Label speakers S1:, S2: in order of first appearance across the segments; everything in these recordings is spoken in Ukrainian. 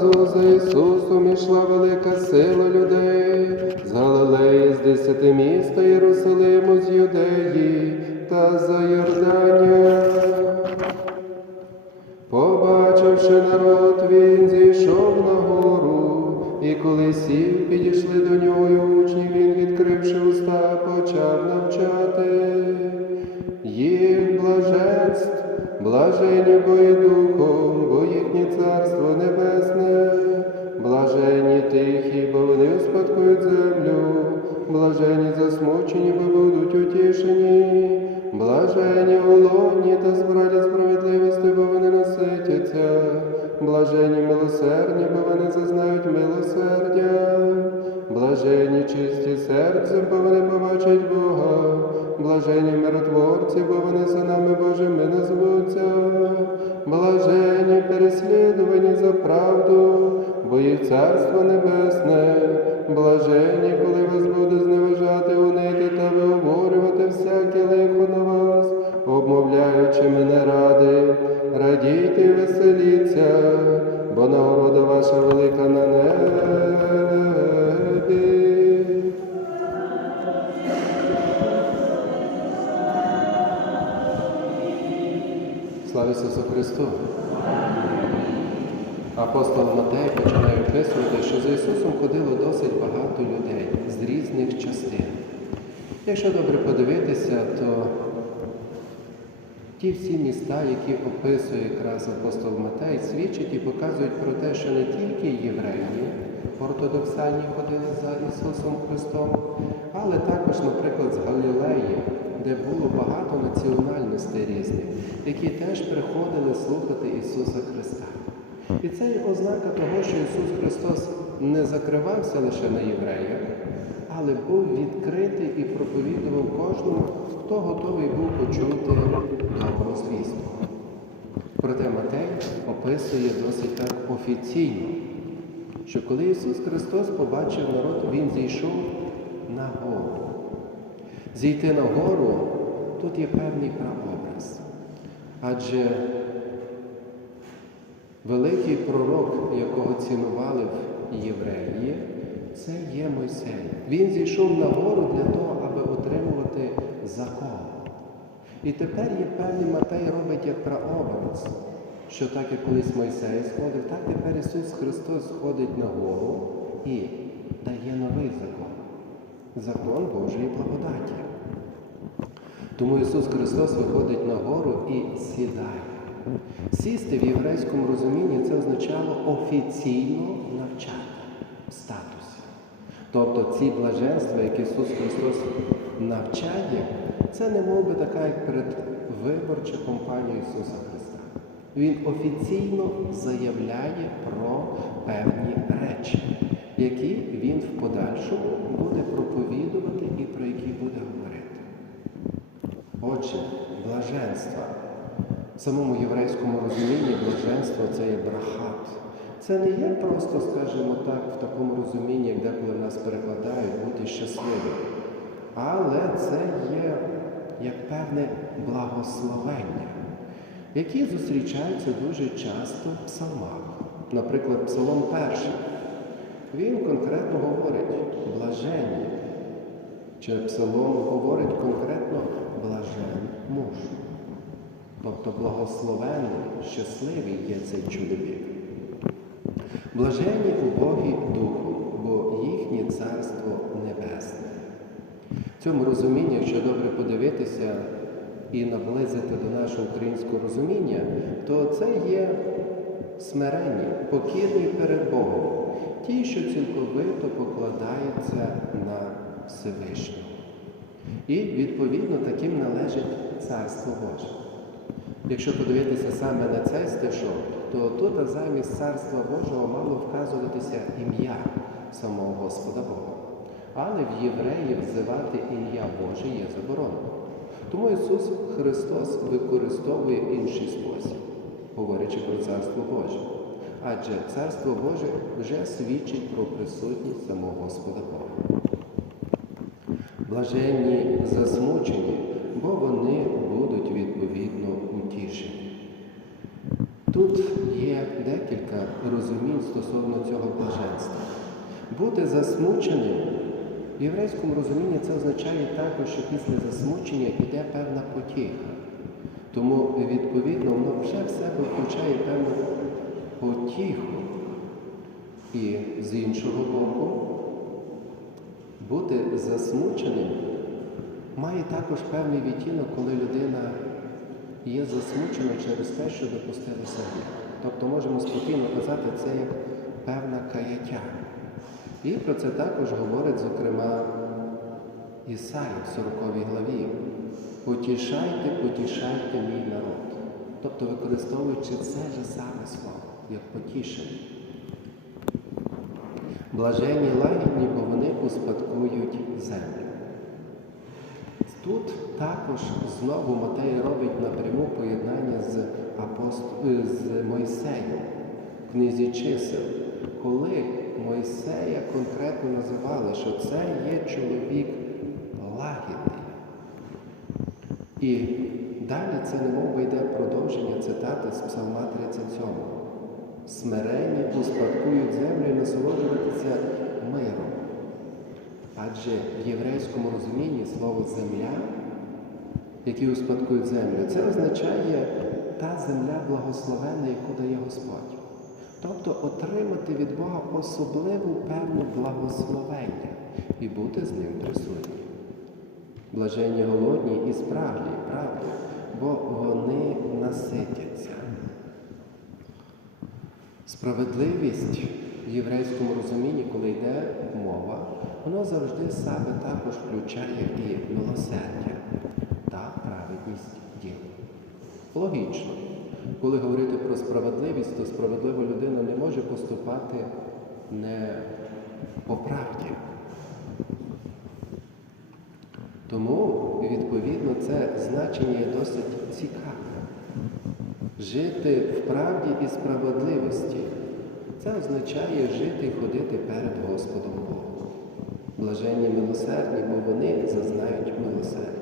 S1: Зразу за Ісусом ішла велика сила людей, з Галилеї, з десяти міста Єрусалиму, з Юдеї та за Йордання. Побачивши народ, він зійшов на гору, і коли сів, підійшли до нього учні, він, відкривши уста, почав навчати. Їх блаженств, блажені бо і вони землю, блажені засмучені, бо будуть утішені, блажені голодні та збрані справедливості, бо вони наситяться, блажені милосердні, бо вони зазнають милосердя, блажені чисті серцем, бо вони побачать Бога, блажені миротворці, бо вони синами Божими назвуться, блажені переслідувані за правду, бо їх царство небесне, блажені, коли вас буде зневажати, унити та виговорювати всяке лихо на вас, обмовляючи мене ради, радійте і веселіться, бо нагорода ваша велика на небі. Слава Ісусу Христу! Апостол Матей починає описувати, що за Ісусом ходило досить багато людей з різних частин. Якщо добре подивитися, то ті всі міста, які описує якраз апостол Матей, свідчать і показують про те, що не тільки євреї ортодоксальні ходили за Ісусом Христом, але також, наприклад, з Галілеї, де було багато національностей різних, які теж приходили слухати Ісуса Христа. І це є ознака того, що Ісус Христос не закривався лише на євреях, але був відкритий і проповідував кожному, хто готовий був почути добру звістку. Проте Матей описує досить так офіційно, що коли Ісус Христос побачив народ, Він зійшов на гору. Зійти на гору тут є певний прообраз. Адже великий пророк, якого цінували в євреї, це є Мойсей. Він зійшов на гору для того, аби отримувати закон. І тепер є певний Матей робить як прообраз, що так як колись Мойсей сходив, так тепер Ісус Христос сходить на гору і дає новий закон. Закон Божої благодаті. Тому Ісус Христос виходить на гору і сідає. Сісти в єврейському розумінні це означало офіційно навчати в статусі. Тобто ці блаженства, які Ісус Христос навчає, це не мов би така, як перед виборча компанія Ісуса Христа. Він офіційно заявляє про певні речі, які Він в подальшому буде проповідувати і про які буде говорити. Отже, блаженства. Самому єврейському розумінні блаженство це є брахат. Це не є просто, скажімо так, в такому розумінні, як деколи нас перекладають, бути щасливим. Але це є як певне благословення, які зустрічаються дуже часто в псалмах. Наприклад, Псалом перший. Він конкретно говорить блаженні. Чи псалом говорить конкретно блажен муж. Тобто благословенний, щасливий є цей чоловік. Блаженні убогі духу, бо їхнє царство небесне. В цьому розумінні, якщо добре подивитися і наблизити до нашого українського розуміння, то це є смиренні, покірні перед Богом, ті, що цілковито покладаються на Всевишнього. І, відповідно, таким належить Царство Боже. Якщо подивитися саме на цей стишок, то тут замість Царства Божого мало вказуватися ім'я самого Господа Бога. Але в євреїв взивати ім'я Боже є заборонено. Тому Ісус Христос використовує інший спосіб, говорячи про Царство Боже. Адже Царство Боже вже свідчить про присутність самого Господа Бога. Блаженні засмучені, бо вони будуть відповідно утішені. Тут є декілька розумінь стосовно цього блаженства. Бути засмученим в єврейському розумінні це означає також, що після засмучення йде певна потіха. Тому, відповідно, воно вже в себе включає певну потіху. І з іншого боку, бути засмученим має також певний відтінок, коли людина є засмучена через те, що допустилося гріх. Тобто можемо спокійно казати, це як певна каяття. І про це також говорить, зокрема, Ісая в 40 главі. Потішайте, потішайте мій народ. Тобто використовуючи це же саме слово, як потішення. Блаженні лагідні, бо вони успадкують землю. Тут також знову Матей робить напряму поєднання з, з Мойсеєм в книзі чисел, коли Мойсея конкретно називали, що це є чоловік лагідний. І далі це немов йде продовження цитати з Псалма 37. Смирені успадкують землю і насолоджуватися миром. Адже в єврейському розумінні слово земля, які успадкують землю, це означає та земля благословена, яку дає Господь. Тобто отримати від Бога особливу певну благословення і бути з ним присутнім. Блаженні голодні і справді, правда, бо вони наситяться. Справедливість в єврейському розумінні, коли йде мова, воно завжди себе також включає і милосердя та праведність діл. Логічно, коли говорити про справедливість, то справедлива людина не може поступати не по правді. Тому, відповідно, це значення є досить цікаве. Жити в правді і справедливості. Це означає жити і ходити перед Господом Богом. Блаженні милосердні, бо вони зазнають милосердя.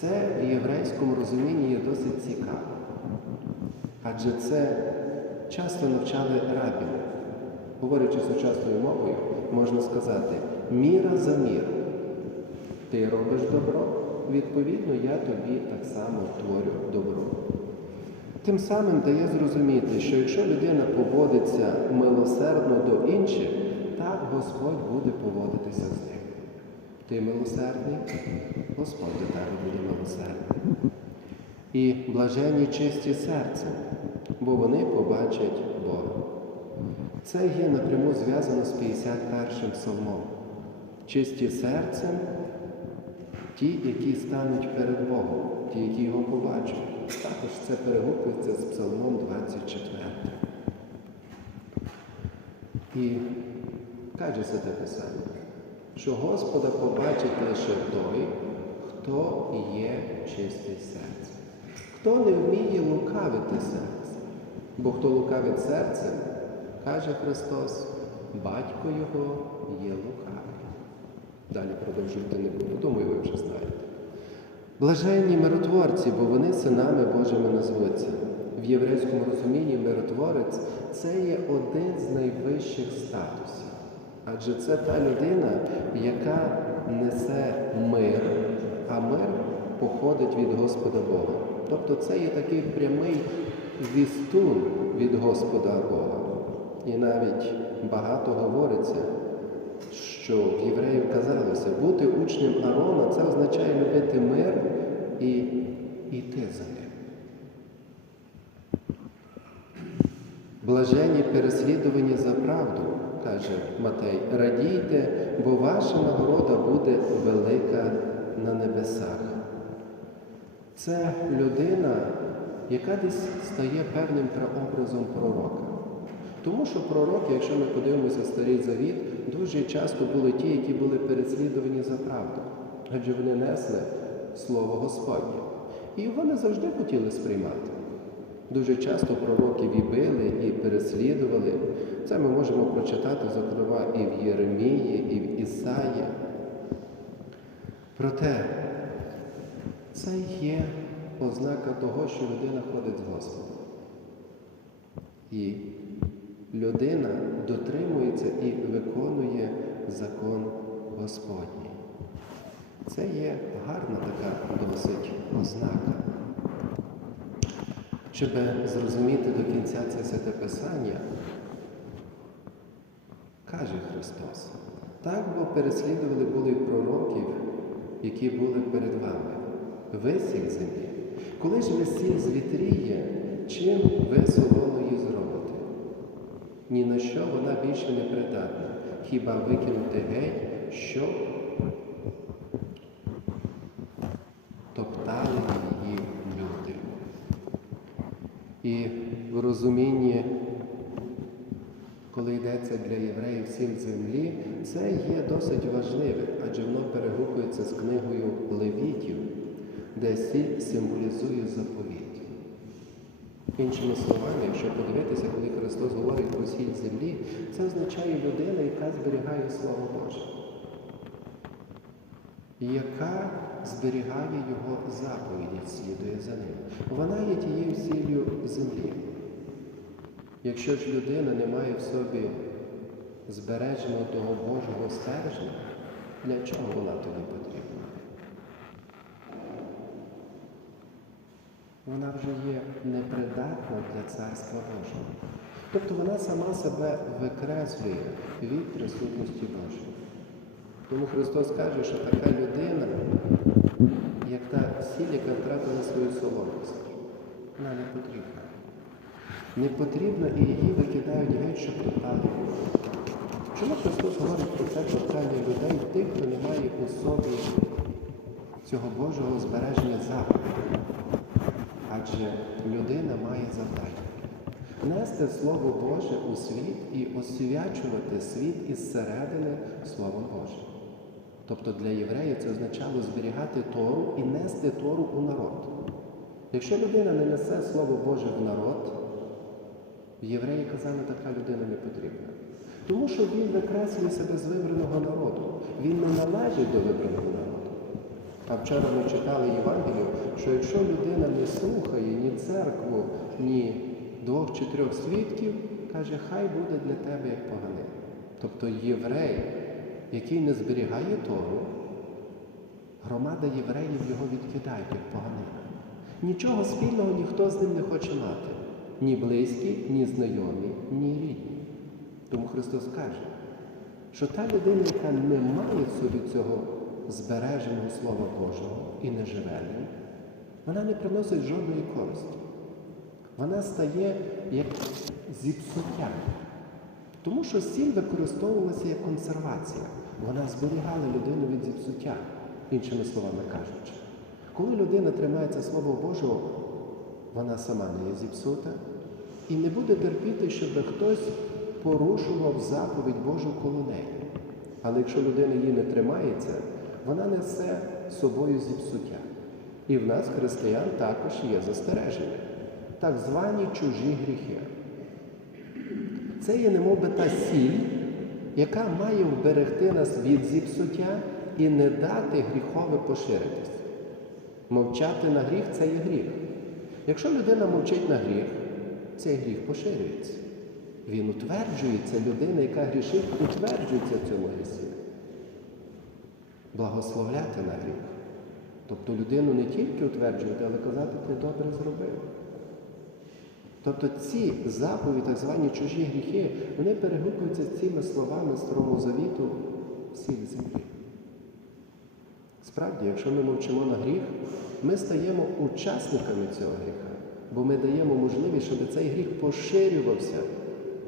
S1: Це в єврейському розумінні є досить цікаво. Адже це часто навчали рабів. Говорячи сучасною мовою, можна сказати, міра за міру. Ти робиш добро, відповідно, я тобі так само творю добро. Тим самим дає зрозуміти, що якщо людина поводиться милосердно до інших, так Господь буде поводитися з ним. Ти милосердний, Господь до тебе буде милосердний. І блаженні чисті серцем, бо вони побачать Бога. Це є напряму зв'язано з 51 псалмом. Чисті серцем ті, які стануть перед Богом, ті, які його побачать. Також це перегукується з Псалмом 24. І каже Святе Писання, що Господа побачить лише той, хто є чистий серцем, хто не вміє лукавити серце. Бо хто лукавить серцем, каже Христос, батько його є лукавий. Далі продовжувати не буду, думаю, ви вже знаєте. Блаженні миротворці, бо вони синами Божими назвуться. В єврейському розумінні миротворець це є один з найвищих статусів. Адже це та людина, яка несе мир, а мир походить від Господа Бога. Тобто це є такий прямий вістун від Господа Бога. І навіть багато говориться, що в євреїв казалося, бути учнем Арона це означає любити мир і йти за ним. Блажені переслідувані за правду, каже Матей, радійте, бо ваша нагорода буде велика на небесах. Це людина, яка десь стає певним прообразом пророка. Тому що пророки, якщо ми подивимося Старий Завіт, дуже часто були ті, які були переслідувані за правду. Адже вони несли Слово Господнє. І його не завжди хотіли сприймати. Дуже часто пророків і били, і переслідували. Це ми можемо прочитати, зокрема, і в Єремії, і в Ісаї. Проте це є ознака того, що людина ходить з Господом. І людина дотримується і виконує закон Господній. Це є гарна така досить ознака. Щоб зрозуміти до кінця це святе Писання, каже Христос, так бо переслідували були пророків, які були перед вами, ви землі. Коли ж ви сіль звітріє, чим ви солону її зробите? Ні на що вона більше не придатна, хіба викинути геть, щоб топтали її люди. І в розумінні, йдеться для євреїв сіль землі, це є досить важливим, адже воно перегукується з книгою Левітів, де сіль символізує заповідь. Іншими словами, якщо подивитися, коли Христос говорить про сіль землі, це означає людина, яка зберігає Слово Боже, яка зберігає Його заповіді, слідує за ним. Вона є тією сіллю землі. Якщо ж людина не має в собі збереженого того Божого стержня, для чого вона тобі потрібна? Вона вже є непридатна для Царства Божого. Тобто вона сама себе викреслює від присутності Божої. Тому Христос каже, що така людина, як та сіль, яка втратила свою солоність. Не потрібна і її викидають геть, топтали людей. Чому Христос говорить про це топтання людей, тих, хто не має у собі цього Божого збереження заповідей? Адже людина має завдання нести Слово Боже у світ і освячувати світ із середини Словом Божим. Тобто для євреїв це означало зберігати Тору і нести Тору у народ. Якщо людина не несе Слово Боже в народ, євреї казали, така людина не потрібна. Тому що він викреслює себе з вибраного народу. Він не належить до вибраного народу. А вчора ми читали Євангелію, що якщо людина не слухає ні церкву, ні двох чи трьох свідків, каже, хай буде для тебе як поганин. Тобто єврей, який не зберігає Тору, громада євреїв його відкидає як поганина. Нічого спільного ніхто з ним не хоче мати. Ні близькі, ні знайомі, ні рідні. Тому Христос каже, що та людина, яка не має в собі цього збереженого Слова Божого і не живе ним, вона не приносить жодної користі. Вона стає як зіпсуття. Тому що сіль використовувалася як консервація. Вона зберігала людину від зіпсуття, іншими словами кажучи. Коли людина тримається Слова Божого, вона сама не є зіпсута і не буде терпіти, щоб хтось порушував заповідь Божу коло неї. Але якщо людина її не тримається, вона несе собою зіпсуття. І в нас, християн, також є застереження, так звані чужі гріхи. Це є немов би та сіль, яка має вберегти нас від зіпсуття і не дати гріхове поширитись. Мовчати на гріх це є гріх. Якщо людина мовчить на гріх, цей гріх поширюється. Він утверджується, людина, яка грішить, утверджується в цьому грісі. Благословляти на гріх. Тобто людину не тільки утверджувати, але казати, ти добре зробив. Тобто ці заповіді, так звані чужі гріхи, вони перегукуються цими словами Старого Завіту сіль землі. Справді, якщо ми мовчимо на гріх, ми стаємо учасниками цього гріха, бо ми даємо можливість, щоб цей гріх поширювався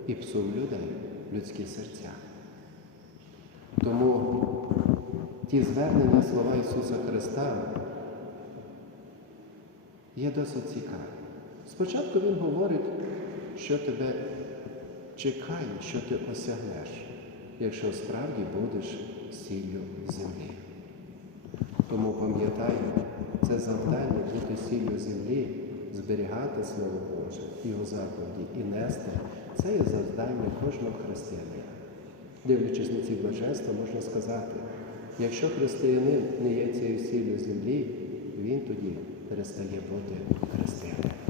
S1: і псув людей, людські серця. Тому ті звернення слова Ісуса Христа є досить цікаві. Спочатку Він говорить, що тебе чекає, що ти осягнеш, якщо справді будеш сіллю землі. Тому пам'ятай, це завдання бути сіллю землі, зберігати Слово Боже, Його заповіді і нести це є завдання кожного християнина. Дивлячись на ці блаженства, можна сказати, якщо християнин не є цією сіллю землі, він тоді перестає бути християнином.